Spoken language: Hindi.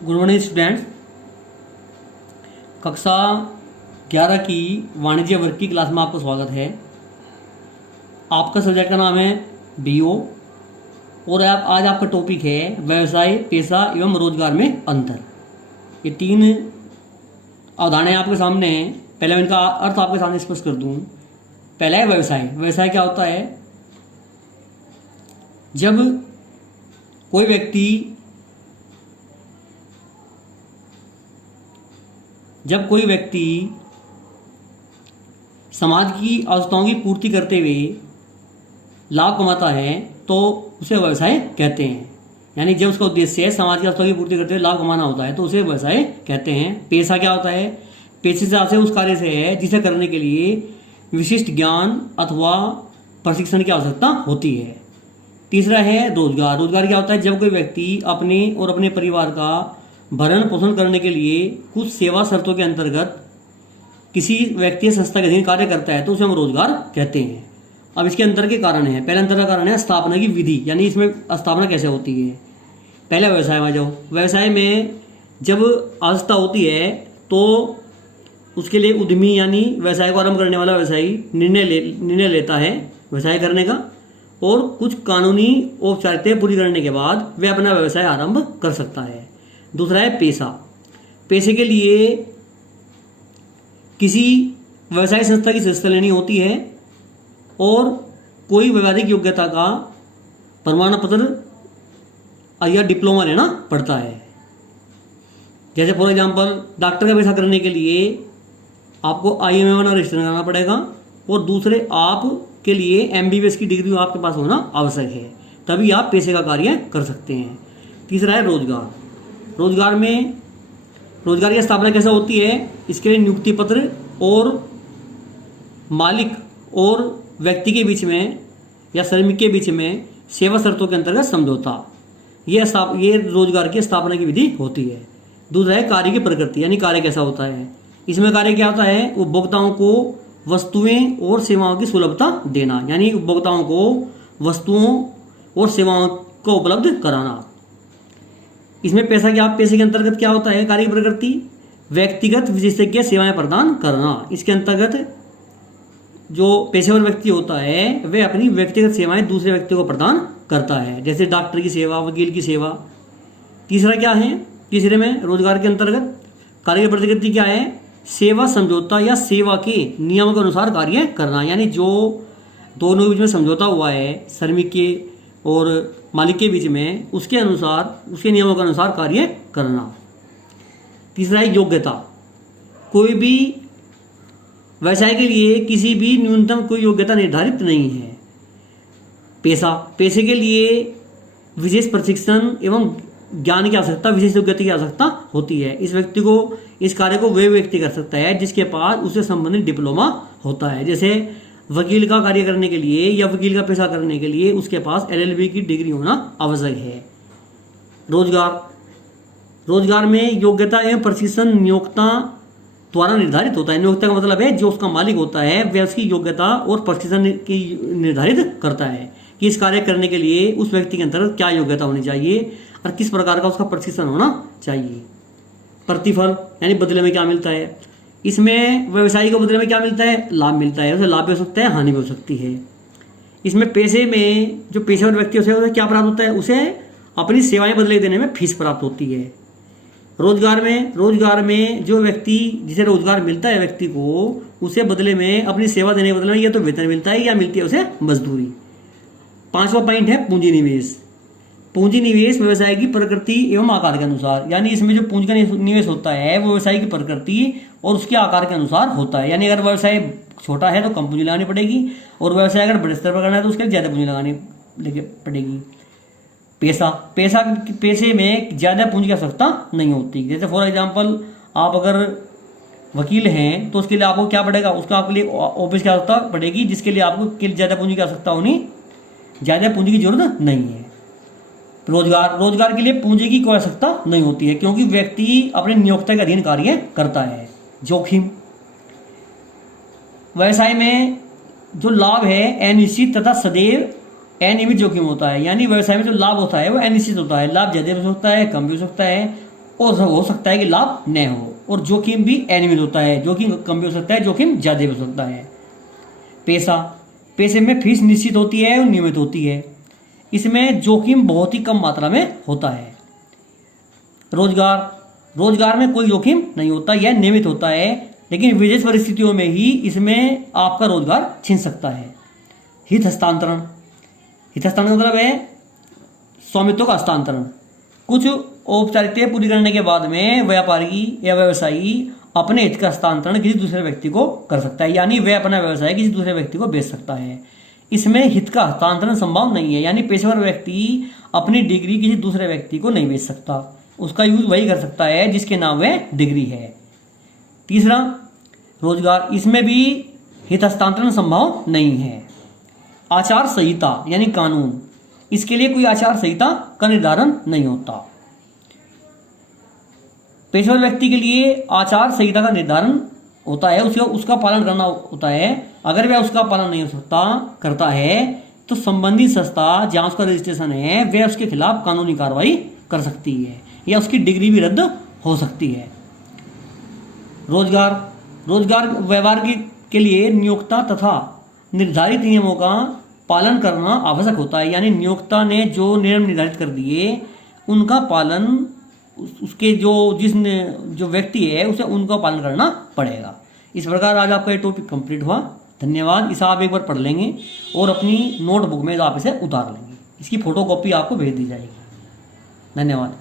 Good morning students. कक्षा 11 की वाणिज्य वर्ग की क्लास में आपका स्वागत है। आपका सब्जेक्ट का नाम है बीओ और आज आपका टॉपिक है व्यवसाय, पेशा एवं रोजगार में अंतर। ये तीन अवधारणाएं आपके सामने हैं। पहले मैं इनका अर्थ आपके सामने स्पष्ट कर दूं। पहला है व्यवसाय। व्यवसाय क्या होता है? जब कोई व्यक्ति समाज की आवश्यकताओं की पूर्ति करते हुए लाभ कमाता है तो उसे व्यवसाय कहते हैं। यानी जब उसका उद्देश्य है समाज की आवश्यकताओं की पूर्ति करते हुए लाभ कमाना होता है तो उसे व्यवसाय कहते हैं। पेशा क्या होता है? पेशे से आशय उस कार्य से है जिसे करने के लिए विशिष्ट ज्ञान अथवा प्रशिक्षण की आवश्यकता होती है। तीसरा है रोजगार। रोजगार क्या होता है? जब कोई व्यक्ति अपने और अपने परिवार का भरण पोषण करने के लिए कुछ सेवा शर्तों के अंतर्गत किसी व्यक्ति या संस्था के अधीन कार्य करता है तो उसे हम रोजगार कहते हैं। अब इसके अंतर के कारण है। पहले अंतर का कारण है स्थापना की विधि, यानी इसमें स्थापना कैसे होती है। पहले व्यवसाय में जाओ। व्यवसाय में जब आवश्यकता होती है तो उसके लिए उद्यमी यानी व्यवसाय को आरंभ करने वाला व्यवसायी निर्णय लेता है व्यवसाय करने का, और कुछ कानूनी औपचारिकताएं पूरी करने के बाद वह अपना व्यवसाय आरंभ कर सकता है। दूसरा है पेशा। पेशे के लिए किसी व्यवसाय संस्था की सदस्यता लेनी होती है और कोई व्यावहारिक योग्यता का प्रमाण पत्र या डिप्लोमा लेना पड़ता है। जैसे फॉर एग्जांपल डॉक्टर का पेशा करने के लिए आपको IMA1 रजिस्टर कराना पड़ेगा और दूसरे आप के लिए MBBS की डिग्री आपके पास होना आवश्यक है, तभी आप पेशे का कार्य कर सकते हैं। तीसरा है रोजगार। रोजगार की स्थापना कैसे होती है? इसके लिए नियुक्ति पत्र और मालिक और व्यक्ति के बीच में या श्रमिक के बीच में सेवा शर्तों के अंतर्गत समझौता, ये रोजगार की स्थापना की विधि होती है। दूसरा है कार्य की प्रकृति, यानी कार्य कैसा होता है। इसमें कार्य क्या होता है? उपभोक्ताओं को वस्तुएं और सेवाओं की सुलभता देना, यानी उपभोक्ताओं को वस्तुओं और सेवाओं को उपलब्ध कराना। इसमें पेशे के अंतर्गत क्या होता है? कार्य की प्रकृति व्यक्तिगत विशेषज्ञ सेवाएं प्रदान करना। इसके अंतर्गत जो पेशेवर व्यक्ति होता है वह अपनी व्यक्तिगत सेवाएं दूसरे व्यक्ति को प्रदान करता है, जैसे डॉक्टर की सेवा, वकील की सेवा। तीसरा क्या है? तीसरे में रोजगार के अंतर्गत कार्य की प्रकृति क्या है? सेवा समझौता या सेवा के नियमों के अनुसार कार्य करना, यानी जो दोनों के बीच में समझौता हुआ है श्रमिक के और मालिक के बीच में, उसके अनुसार उसके नियमों के अनुसार कार्य करना। तीसरा है योग्यता। कोई भी व्यवसाय के लिए किसी भी न्यूनतम कोई योग्यता निर्धारित नहीं है। पेशे के लिए विशेष प्रशिक्षण एवं ज्ञान की आवश्यकता, विशेष योग्यता की आवश्यकता होती है। इस कार्य को वह व्यक्ति कर सकता है जिसके पास उससे संबंधित डिप्लोमा रोता है। जैसे वकील का कार्य करने के लिए या वकील का पेशा करने के लिए उसके पास LLB की डिग्री होना आवश्यक है। रोजगार में योग्यता एवं प्रशिक्षण नियोक्ता द्वारा निर्धारित होता है। नियोक्ता का मतलब है जो उसका मालिक होता है वह उसकी योग्यता और प्रशिक्षण की निर्धारित करता है कि इस कार्य करने के लिए उस व्यक्ति के अंतर्गत क्या योग्यता होनी चाहिए और किस प्रकार का उसका प्रशिक्षण होना चाहिए। प्रतिफल यानी बदले में क्या मिलता है? इसमें व्यवसायी को बदले में क्या मिलता है? लाभ मिलता है। उसे लाभ भी हो सकता है, हानि भी हो सकती है। इसमें पेशे में जो पेशेवर व्यक्ति उसे क्या प्राप्त होता है? उसे अपनी सेवाएं बदले देने में फीस प्राप्त होती है। रोजगार में जो व्यक्ति जिसे रोजगार मिलता है व्यक्ति को, उसे बदले में अपनी सेवा देने के बदले में या तो वेतन मिलता है या मिलती है उसे मजदूरी। पांचवा पॉइंट है पूंजी निवेश। पूंजी निवेश व्यवसाय की प्रकृति एवं आकार के अनुसार, यानी इसमें जो पूंजी का निवेश होता है वो व्यवसाय की प्रकृति और उसके आकार के अनुसार होता है। यानी अगर व्यवसाय छोटा है तो कम पूंजी लगानी पड़ेगी और व्यवसाय अगर बड़े स्तर पर करना है तो उसके लिए ज़्यादा पूंजी लगानी पड़ेगी। पेशे में ज़्यादा पूंजी की आवश्यकता नहीं होती। जैसे फॉर एग्जांपल आप अगर वकील हैं तो उसके लिए आपको क्या पड़ेगा? उसका आपके लिए ऑफिस की आवश्यकता पड़ेगी जिसके लिए आपको ज़्यादा पूंजी की आवश्यकता होनी, ज़्यादा पूंजी की जरूरत नहीं है। रोजगार के लिए पूंजी की कोई आवश्यकता नहीं होती है क्योंकि व्यक्ति अपने नियोक्ता के अधीन कार्य करता है। जोखिम। व्यवसाय में जो लाभ है अनिश्चित तथा सदैव अनियमित जोखिम होता है। यानी व्यवसाय में जो लाभ होता है वो अनिश्चित होता है। लाभ ज्यादा भी हो सकता है, कम भी हो सकता है और हो सकता है कि लाभ न हो। और जोखिम भी अनियमित होता है, जोखिम कम भी हो सकता है, जोखिम ज़्यादा भी हो सकता है। पैसा, पैसे में फीस निश्चित होती है और नियमित होती है, इसमें जोखिम बहुत ही कम मात्रा में होता है। रोजगार, रोजगार में कोई जोखिम नहीं होता, यह नियमित होता है, लेकिन विशेष परिस्थितियों में ही इसमें आपका रोजगार छिन सकता है। हित हस्तांतरण, हित हस्तांतरण मतलब है स्वामित्व का हस्तांतरण। कुछ औपचारिकताएं पूरी करने के बाद में व्यापारी या व्यवसायी अपने हित का हस्तांतरण किसी दूसरे व्यक्ति को कर सकता है, यानी वह अपना व्यवसाय किसी दूसरे व्यक्ति को बेच सकता है। इसमें हित का हस्तांतरण संभव नहीं है, यानी पेशेवर व्यक्ति अपनी डिग्री किसी दूसरे व्यक्ति को नहीं बेच सकता, उसका यूज वही कर सकता है जिसके नाम वह डिग्री है। तीसरा, रोजगार, इसमें भी हित हस्तांतरण संभव नहीं है। आचार संहिता यानी कानून, इसके लिए कोई आचार संहिता का निर्धारण नहीं होता। पेशेवर व्यक्ति के लिए आचार संहिता का निर्धारण होता है, उसका पालन करना होता है। अगर वह उसका पालन नहीं हो सकता करता है तो संबंधित संस्था जहाँ उसका रजिस्ट्रेशन है वह उसके खिलाफ कानूनी कार्रवाई कर सकती है या उसकी डिग्री भी रद्द हो सकती है। रोजगार, रोजगार व्यवहार के लिए नियोक्ता तथा निर्धारित नियमों का पालन करना आवश्यक होता है, यानी नियोक्ता ने जो नियम निर्धारित कर दिए उनका पालन उसके जो व्यक्ति है उसे उनका पालन करना पड़ेगा। इस प्रकार आज आपका ये टॉपिक कंप्लीट हुआ। धन्यवाद। इसे आप एक बार पढ़ लेंगे और अपनी नोटबुक में आप इसे उतार लेंगे। इसकी फोटोकॉपी आपको भेज दी जाएगी। धन्यवाद।